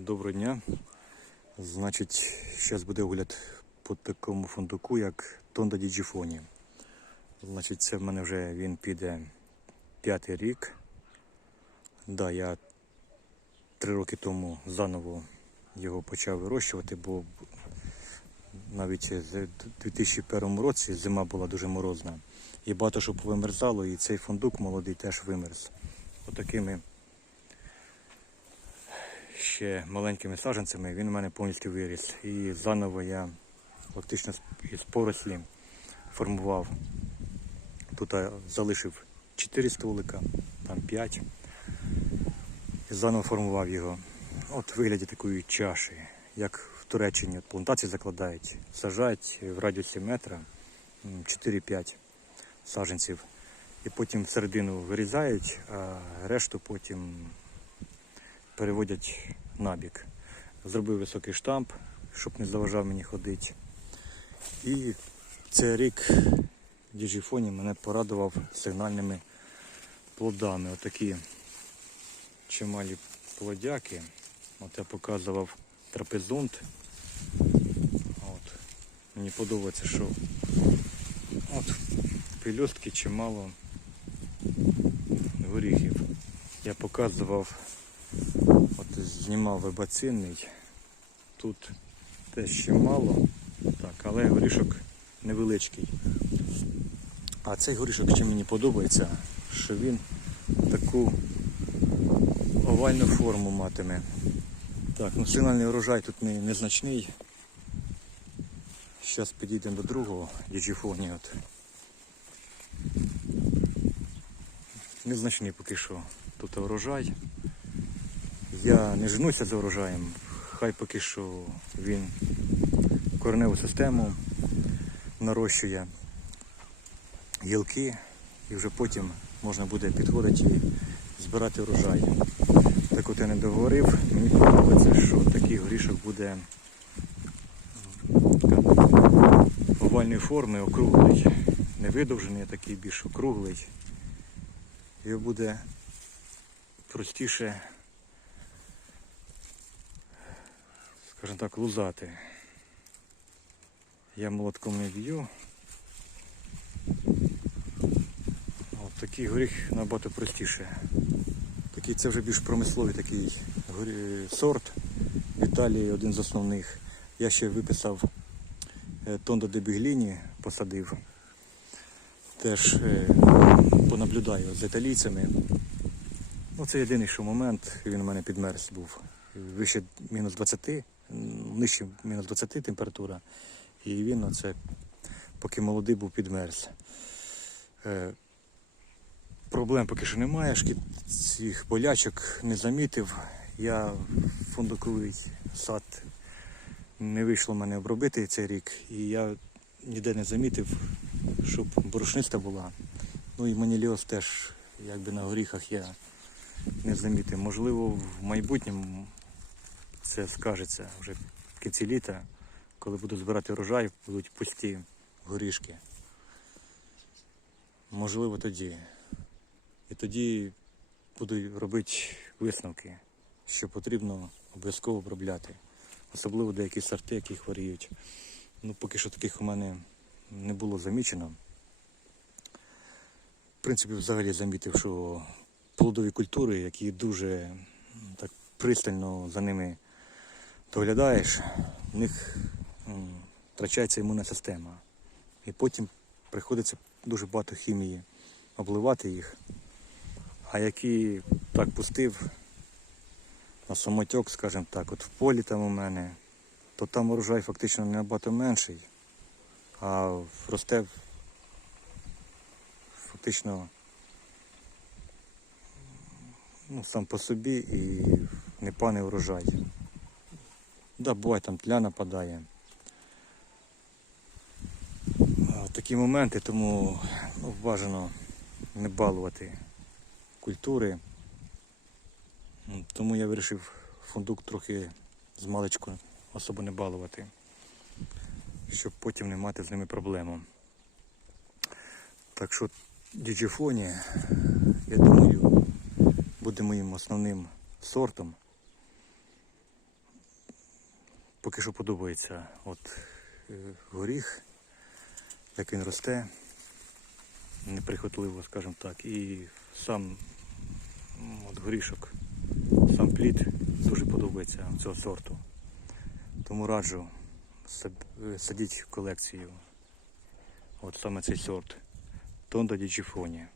Доброго дня. Значить, зараз буде огляд по такому фундуку, як Тонда Діджіфоні. Значить, це в мене вже він піде п'ятий рік. Да, я три роки тому заново його почав вирощувати, бо навіть в 2001 році зима була дуже морозна. І багато що повимерзало, і цей фундук молодий теж вимерз. Отакими ще маленькими саджанцями він у мене повністю виріс. І заново я фактично з- порослі формував. Тут я залишив 4 столика, там 5. І заново формував його. От в вигляді такої чаші, як в Туреччині от плантації закладають, сажають в радіусі метра 4-5 саджанців. І потім всередину вирізають, а решту потім переводять набік. Зробив високий штамп, щоб не заважав мені ходити. І цей рік Діджіфоні мене порадував сигнальними плодами. Отакі чималі плодяки. От я показував трапезунт. От. Мені подобається, що от пелюстки чимало горіхів. Я показував От знімав вибацинний. Тут теж ще мало, так, але горішок невеличкий. А цей горішок чим мені подобається, що він таку овальну форму матиме. Так, ну урожай тут незначний. Зараз підійдемо до другого діджіфоні. Незначний поки що тут урожай. Я не женуся за урожаєм. Хай поки що він кореневу систему нарощує гілки і вже потім можна буде підходити і збирати урожай. Так от я не договорив, мені подобається, що такий горішок буде овальної форми, округлий. Не видовжений, а такий більш округлий. Його буде простіше скажімо так, лузати. Я молотком не б'ю. От такий горіх набагато простіше. Такий це вже більш промисловий такий сорт. В Італії один з основних. Я ще виписав е, Тондо де Бігліні, посадив. Теж е, понаблюдаю за італійцями. Ну, це єдиний що момент, він у мене підмерз був. Вище мінус 20, м, нижче мінус 20 температура. І він оце, поки молодий був підмерз. Е, проблем поки що немає, шкід цих болячок не замітив. Я фундуковий сад не вийшло мене обробити цей рік, і я ніде не замітив, щоб борошниста була. Ну і маніліоз теж, якби на горіхах я не замітив. Можливо, в майбутньому це скажеться вже в кінці літа, коли буду збирати урожай, будуть пусті горішки. Можливо, тоді. І тоді буду робити висновки, що потрібно обов'язково обробляти. Особливо деякі сорти, які хворіють. Ну, поки що таких у мене не було замічено. В принципі, взагалі замітив, що плодові культури, які дуже так пристально за ними доглядаєш, в них втрачається імунна система. І потім приходиться дуже багато хімії обливати їх. А які так пустив на самотьок, скажімо так, от в полі там у мене, то там урожай фактично набагато менший, а росте фактично ну, сам по собі і непаний урожай. Да, буває там тля нападає. Такі моменти, тому ну, бажано не балувати культури. Тому я вирішив фундук трохи з маличку особо не балувати, щоб потім не мати з ними проблему. Так що діджифоні, я думаю, буде моїм основним сортом. Поки що подобається от, е, горіх, як він росте, неприхотливо, скажімо так, і сам от, горішок, сам плід дуже подобається цього сорту. Тому раджу е, садіть колекцію от саме цей сорт Тонда Діджіфоні.